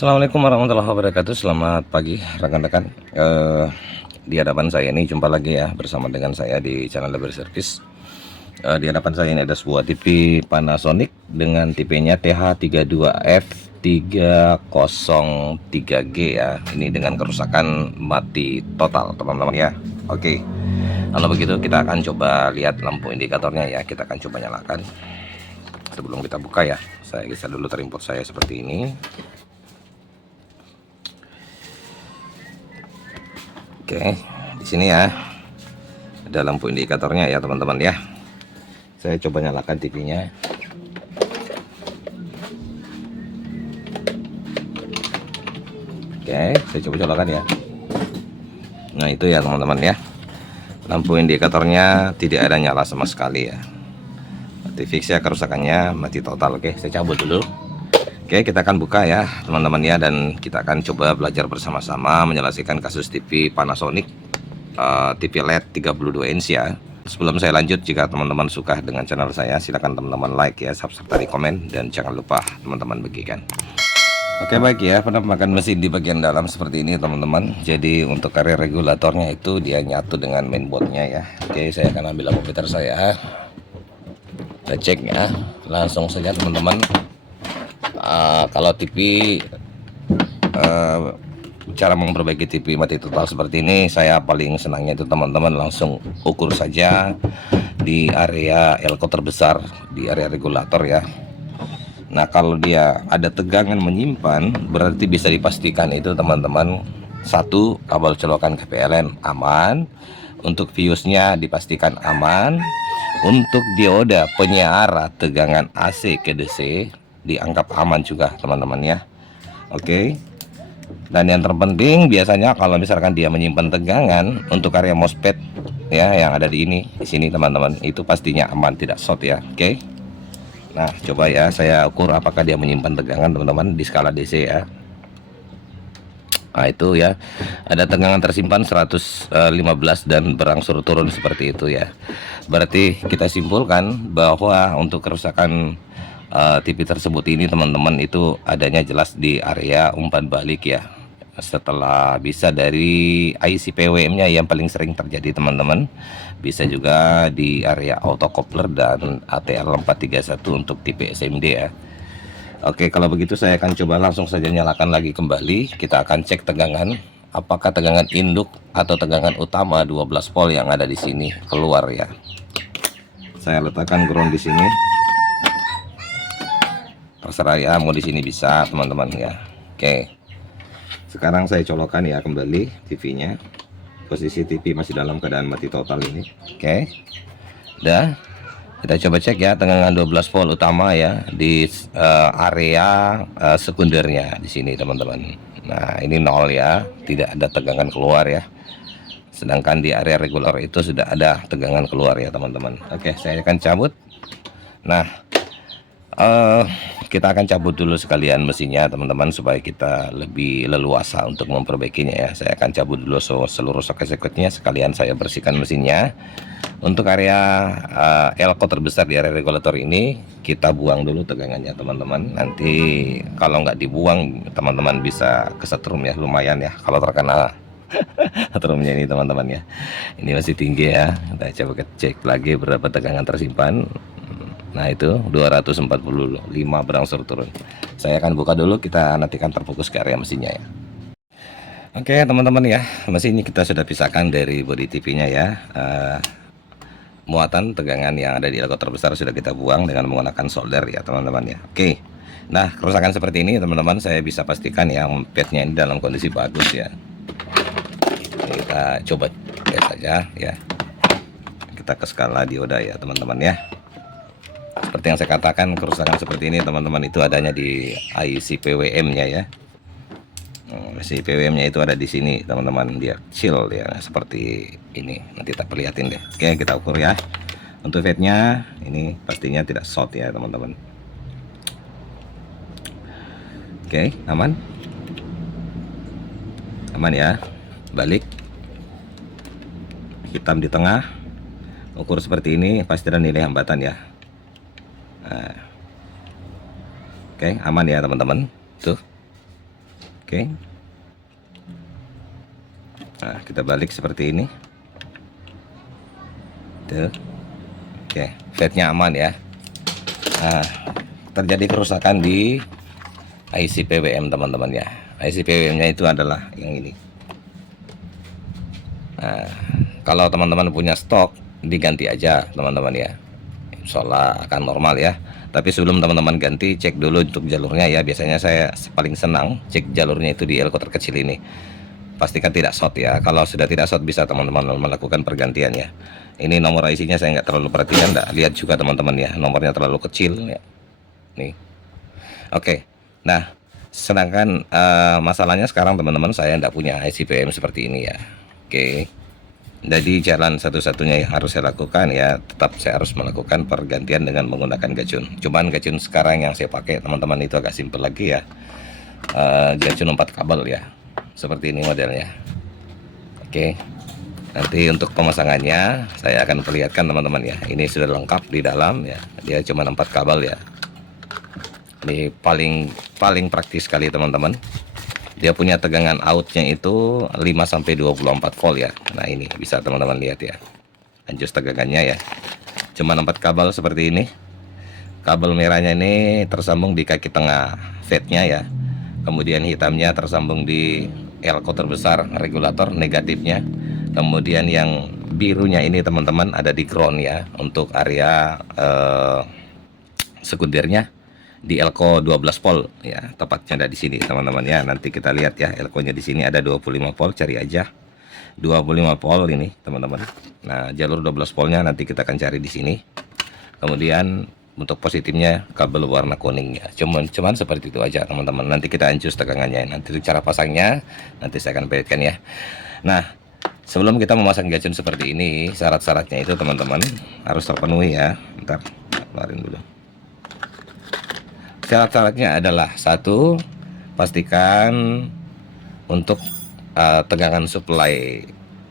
Assalamualaikum warahmatullahi wabarakatuh. Selamat pagi rekan-rekan. Di hadapan saya ini jumpa lagi ya bersama dengan saya di channel Lebar Service. Di hadapan saya ini ada sebuah TV Panasonic dengan tipenya TH32F303G ya. Ini dengan kerusakan mati total teman-teman ya. Oke. Kalau begitu kita akan coba lihat lampu indikatornya ya. Kita akan coba nyalakan. Sebelum kita buka ya, saya geser dulu terinput saya seperti ini. Oke, di sini ya ada lampu indikatornya ya teman-teman ya. Saya coba nyalakan TV-nya. Oke, saya coba nyalakan ya. Nah itu ya teman-teman ya. Lampu indikatornya tidak ada nyala sama sekali ya. Berarti fix ya kerusakannya mati total. Oke, saya cabut dulu. Oke, kita akan buka ya teman-teman ya, dan kita akan coba belajar bersama-sama menyelesaikan kasus TV Panasonic TV LED 32 inch ya. Sebelum saya lanjut, jika teman-teman suka dengan channel saya, silakan teman-teman like ya, subscribe, komen, dan jangan lupa teman-teman bagikan. Oke baik ya, penampakan mesin di bagian dalam seperti ini teman-teman. Jadi untuk area regulatornya itu dia nyatu dengan mainboardnya ya. Oke, saya akan ambil ammeter saya. Kita cek ya, langsung saja teman-teman. Kalau TV cara memperbaiki TV mati total seperti ini, saya paling senangnya itu teman-teman langsung ukur saja di area elko terbesar, di area regulator ya. Nah kalau dia ada tegangan menyimpan, berarti bisa dipastikan itu teman-teman, satu, kabel colokan KPLN aman, untuk fuse-nya dipastikan aman, untuk dioda penyiar tegangan AC ke DC dianggap aman juga teman-teman ya. Oke. Dan yang terpenting biasanya kalau misalkan dia menyimpan tegangan untuk area MOSFET ya yang ada di sini teman-teman, itu pastinya aman, tidak short ya. Oke. Nah, coba ya saya ukur apakah dia menyimpan tegangan teman-teman di skala DC ya. Nah, itu ya. Ada tegangan tersimpan 115 dan berangsur turun seperti itu ya. Berarti kita simpulkan bahwa untuk kerusakan TV tersebut ini teman-teman itu adanya jelas di area umpan balik ya. Setelah bisa dari IC PWM nya yang paling sering terjadi teman-teman, bisa juga di area autocoupler dan ATR 431 untuk tipe SMD ya. Oke, kalau begitu saya akan coba langsung saja nyalakan lagi kembali. Kita akan cek tegangan, apakah tegangan induk atau tegangan utama 12 volt yang ada di sini keluar ya. Saya letakkan ground di sini. Terserah ya, mau di sini bisa teman-teman ya. Oke, sekarang saya colokkan ya kembali TV-nya. Posisi TV masih dalam keadaan mati total ini. Oke, udah. Kita coba cek ya tegangan 12 volt utama ya di area sekundernya di sini teman-teman. Nah ini 0 ya, tidak ada tegangan keluar ya. Sedangkan di area regular itu sudah ada tegangan keluar ya teman-teman. Oke, saya akan cabut. Nah kita akan cabut dulu sekalian mesinnya teman-teman, supaya kita lebih leluasa untuk memperbaikinya ya. Saya akan cabut dulu seluruh soket-soketnya, sekalian saya bersihkan mesinnya. Untuk area elko terbesar di area regulator ini kita buang dulu tegangannya teman-teman. Nanti kalau nggak dibuang teman-teman bisa kesetrum ya, lumayan ya kalau terkena setrumnya ini teman-teman ya. Ini masih tinggi ya. Kita coba cek lagi berapa tegangan tersimpan. Nah itu 245 berangsur turun. Saya akan buka dulu, kita nantikan terfokus ke area mesinnya ya. Oke teman-teman ya, mesin ini kita sudah pisahkan dari bodi TV-nya ya. Muatan tegangan yang ada di elko terbesar sudah kita buang dengan menggunakan solder ya teman-teman ya. Oke. Nah kerusakan seperti ini teman-teman, saya bisa pastikan yang pednya ini dalam kondisi bagus ya. Kita coba lihat saja ya. Kita ke skala dioda ya teman-teman ya. Seperti yang saya katakan, kerusakan seperti ini teman-teman itu adanya di IC PWM-nya ya. IC PWM-nya itu ada di sini teman-teman, dia kecil ya seperti ini. Nanti tak perlihatin deh. Oke, kita ukur ya. Untuk fade-nya ini pastinya tidak short ya teman-teman. Oke, aman. Aman ya. Balik. Hitam di tengah. Ukur seperti ini pasti ada nilai hambatan ya. Nah. Oke, aman ya teman-teman. Tuh. Oke. Nah, kita balik seperti ini. Tuh. Oke, flatnya aman ya. Nah, terjadi kerusakan di IC PWM teman-teman ya. IC PWM-nya itu adalah yang ini. Nah, kalau teman-teman punya stok, diganti aja teman-teman ya. Insya Allah akan normal ya. Tapi sebelum teman-teman ganti, cek dulu untuk jalurnya ya. Biasanya saya paling senang cek jalurnya itu di elko terkecil ini. Pastikan tidak short ya. Kalau sudah tidak short, bisa teman-teman melakukan pergantian ya. Ini nomor IC-nya saya nggak terlalu perhatikan, lihat juga teman-teman ya. Nomornya terlalu kecil ya. Nih. Oke. Nah, sedangkan masalahnya sekarang teman-teman, saya tidak punya IC PWM seperti ini ya. Oke. Jadi jalan satu-satunya yang harus saya lakukan ya, tetap saya harus melakukan pergantian dengan menggunakan gacun. Cuman gacun sekarang yang saya pakai teman-teman itu agak simpel lagi ya. Gacun 4 kabel ya. Seperti ini modelnya. Oke. Nanti untuk pemasangannya saya akan perlihatkan teman-teman ya. Ini sudah lengkap di dalam ya. Dia cuma 4 kabel ya. Ini paling praktis sekali teman-teman. Dia punya tegangan outnya itu 5-24 volt ya. Nah, ini bisa teman-teman lihat ya. Adjust tegangannya ya. Cuma 4 kabel seperti ini. Kabel merahnya ini tersambung di kaki tengah fatnya ya. Kemudian hitamnya tersambung di elko terbesar regulator negatifnya. Kemudian yang birunya ini teman-teman ada di ground ya, untuk area sekundernya di elko 12 volt ya, tepatnya ada di sini teman-teman ya. Nanti kita lihat ya, elkonya di sini ada 25 volt, cari aja 25 volt ini teman-teman. Nah, jalur 12 voltnya nanti kita akan cari di sini. Kemudian untuk positifnya kabel warna kuning ya. Cuman seperti itu aja teman-teman. Nanti kita adjust tegangannya. Nanti cara pasangnya nanti saya akan perlihatkan ya. Nah, sebelum kita memasang gacun seperti ini, syarat-syaratnya itu teman-teman harus terpenuhi ya. Bentar, keluarin dulu. Syarat-syaratnya adalah: satu, pastikan untuk tegangan suplai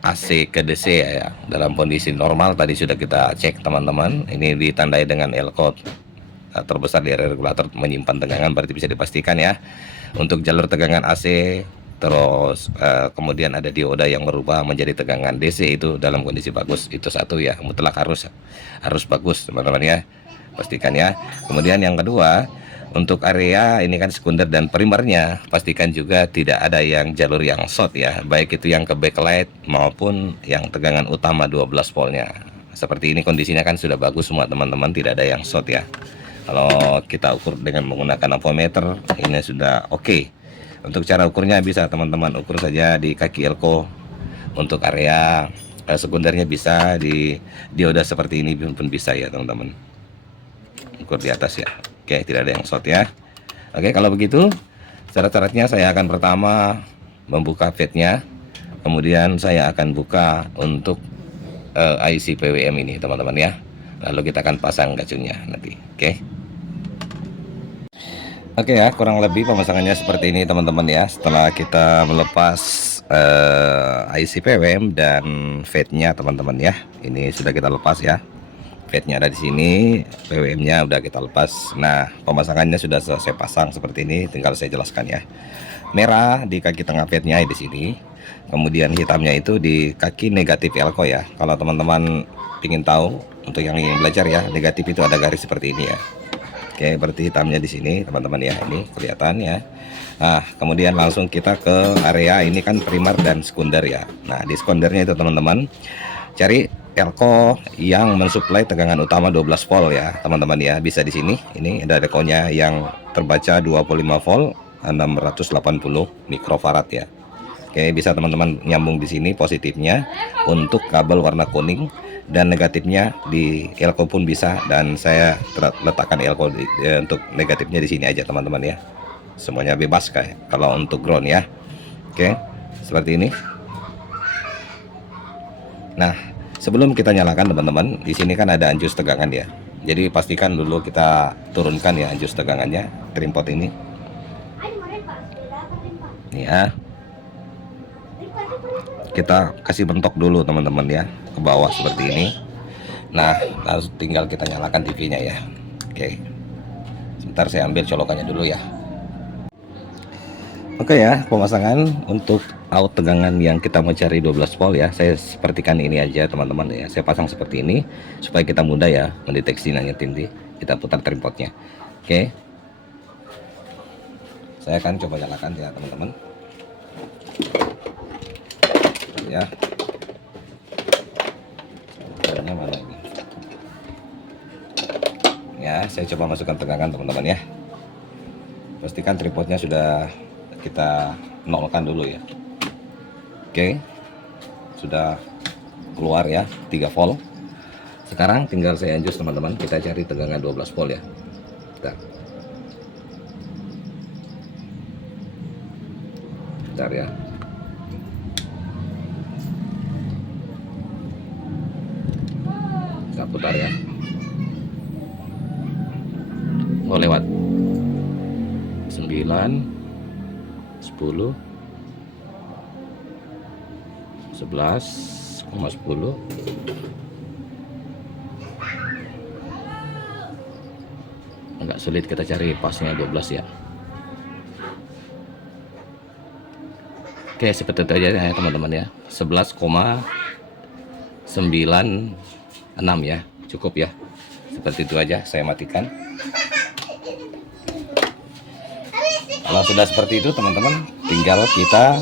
AC ke DC ya, dalam kondisi normal tadi sudah kita cek teman-teman. Ini ditandai dengan elko terbesar di area regulator menyimpan tegangan, berarti bisa dipastikan ya. Untuk jalur tegangan AC, terus kemudian ada dioda yang berubah menjadi tegangan DC itu dalam kondisi bagus. Itu satu ya, mutlak harus bagus teman-teman ya, pastikan ya. Kemudian yang kedua, untuk area ini kan sekunder dan primernya, pastikan juga tidak ada yang jalur yang short ya, baik itu yang ke backlight maupun yang tegangan utama 12 voltnya. Seperti ini kondisinya kan sudah bagus semua teman-teman, tidak ada yang short ya. Kalau kita ukur dengan menggunakan ampermeter ini sudah oke. Untuk cara ukurnya bisa teman-teman ukur saja di kaki elko. Untuk area sekundernya bisa di dioda seperti ini pun bisa ya teman-teman. Ukur di atas ya. Oke, tidak ada yang short ya. Oke, kalau begitu syarat-syaratnya saya akan pertama membuka fatnya, kemudian saya akan buka untuk IC PWM ini teman-teman ya. Lalu kita akan pasang gacunnya nanti. Oke ya, kurang lebih pemasangannya seperti ini teman-teman ya. Setelah kita melepas IC PWM dan fatnya teman-teman ya, ini sudah kita lepas ya. Fatnya ada di sini, PWM-nya udah kita lepas. Nah, pemasangannya sudah saya pasang seperti ini, tinggal saya jelaskan ya. Merah di kaki tengah fatnya di sini, kemudian hitamnya itu di kaki negatif elko ya. Kalau teman-teman ingin tahu, untuk yang ingin belajar ya, negatif itu ada garis seperti ini ya. Oke, berarti hitamnya di sini teman-teman ya, ini kelihatan ya. Nah, kemudian langsung kita ke area ini kan primer dan sekunder ya. Nah, di sekundernya itu teman-teman cari elko yang mensuplai tegangan utama 12 volt ya teman-teman ya. Bisa di sini, ini ada elkonya yang terbaca 25 volt 680 mikrofarad ya. Oke, bisa teman-teman nyambung di sini positifnya untuk kabel warna kuning, dan negatifnya di elko pun bisa, dan saya letakkan elko untuk negatifnya di sini aja teman-teman ya. Semuanya bebas kayak kalau untuk ground ya. Oke, seperti ini. Nah, sebelum kita nyalakan teman-teman, di sini kan ada adjust tegangan ya. Jadi pastikan dulu kita turunkan ya adjust tegangannya, trimpot ini. Nih ya. Kita kasih bentok dulu teman-teman ya, ke bawah seperti ini. Nah, lalu tinggal kita nyalakan TV-nya ya. Oke. Sebentar saya ambil colokannya dulu ya. Oke ya, pemasangan untuk out tegangan yang kita mau cari 12 volt ya. Saya sepertikan ini aja teman-teman ya. Saya pasang seperti ini supaya kita mudah ya mendeteksi nanya tindi. Kita putar tripodnya. Oke. Saya akan coba nyalakan ya teman-teman. Ya. Caranya mana ini? Ya, saya coba masukkan tegangan teman-teman ya. Pastikan tripodnya sudah kita nolkan dulu ya. Oke, sudah keluar ya 3 volt. Sekarang tinggal saya adjust teman-teman, kita cari tegangan 12 volt ya. Bentar ya. Kita putar ya. Oh, lewat 9 10 11,10. Agak sulit kita cari pasnya 12 ya. Oke, seperti itu aja ya teman-teman ya. 11,96 ya. Cukup ya. Seperti itu aja, saya matikan. Kalau sudah seperti itu teman-teman, tinggal kita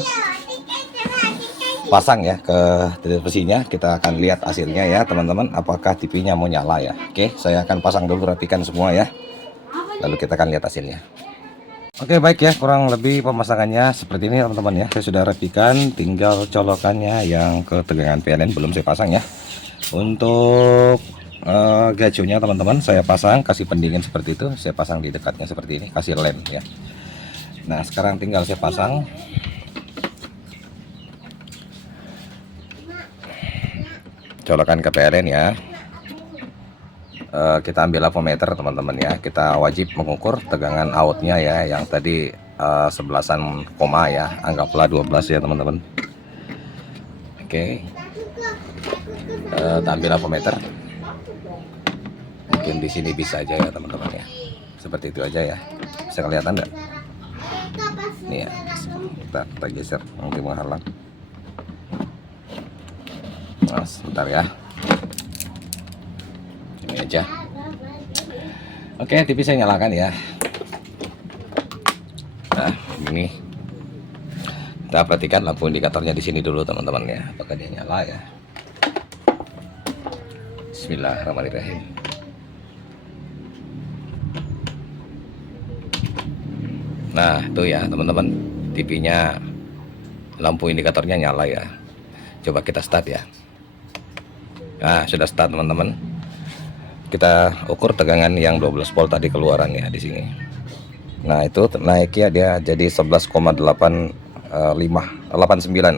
pasang ya ke televisinya. Kita akan lihat hasilnya ya teman-teman, apakah TV-nya mau nyala ya. Oke, saya akan pasang dulu, rapikan semua ya, lalu kita akan lihat hasilnya. Oke, baik ya, kurang lebih pemasangannya seperti ini teman-teman ya. Saya sudah rapikan, tinggal colokannya yang ke tegangan PLN belum saya pasang ya. Untuk gaconya teman-teman saya pasang, kasih pendingin seperti itu, saya pasang di dekatnya seperti ini, kasih lem ya. Nah, sekarang tinggal saya pasang. Colokan ke PLN ya. Kita ambil avometer teman-teman ya. Kita wajib mengukur tegangan outnya ya, yang tadi 11-an koma ya, anggaplah 12 ya teman-teman. Oke. Kita ambil avometer. Mungkin di sini bisa aja ya teman-teman ya. Seperti itu aja ya. Bisa kelihatan enggak? Nih ya, kita geser, nanti menghalang. Nah, sebentar ya. Ini aja. Oke, TV saya nyalakan ya. Nah, ini kita perhatikan lampu indikatornya di sini dulu teman-teman ya, apakah dia nyala ya. Bismillahirrahmanirrahim. Nah, itu ya teman-teman, TV-nya lampu indikatornya nyala ya. Coba kita start ya. Nah, sudah start teman-teman. Kita ukur tegangan yang 12 volt tadi keluarannya di sini. Nah, itu naiknya dia jadi 11,89,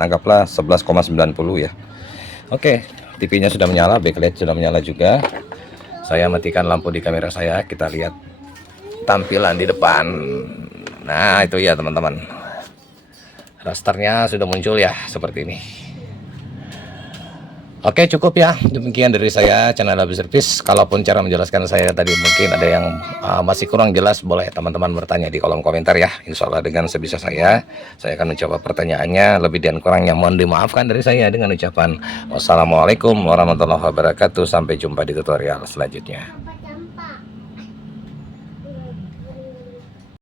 anggaplah 11,90 ya. Oke, TV-nya sudah menyala, backlight sudah menyala juga. Saya matikan lampu di kamera saya, kita lihat tampilan di depan. Nah, itu ya teman-teman, rasternya sudah muncul ya seperti ini. Oke, cukup ya, demikian dari saya, channel Labu Service. Kalaupun cara menjelaskan saya tadi mungkin ada yang masih kurang jelas, boleh teman-teman bertanya di kolom komentar ya. Insya Allah dengan sebisa saya akan mencoba pertanyaannya. Lebih dan kurangnya mohon dimaafkan dari saya dengan ucapan wassalamualaikum warahmatullahi wabarakatuh. Sampai jumpa di tutorial selanjutnya.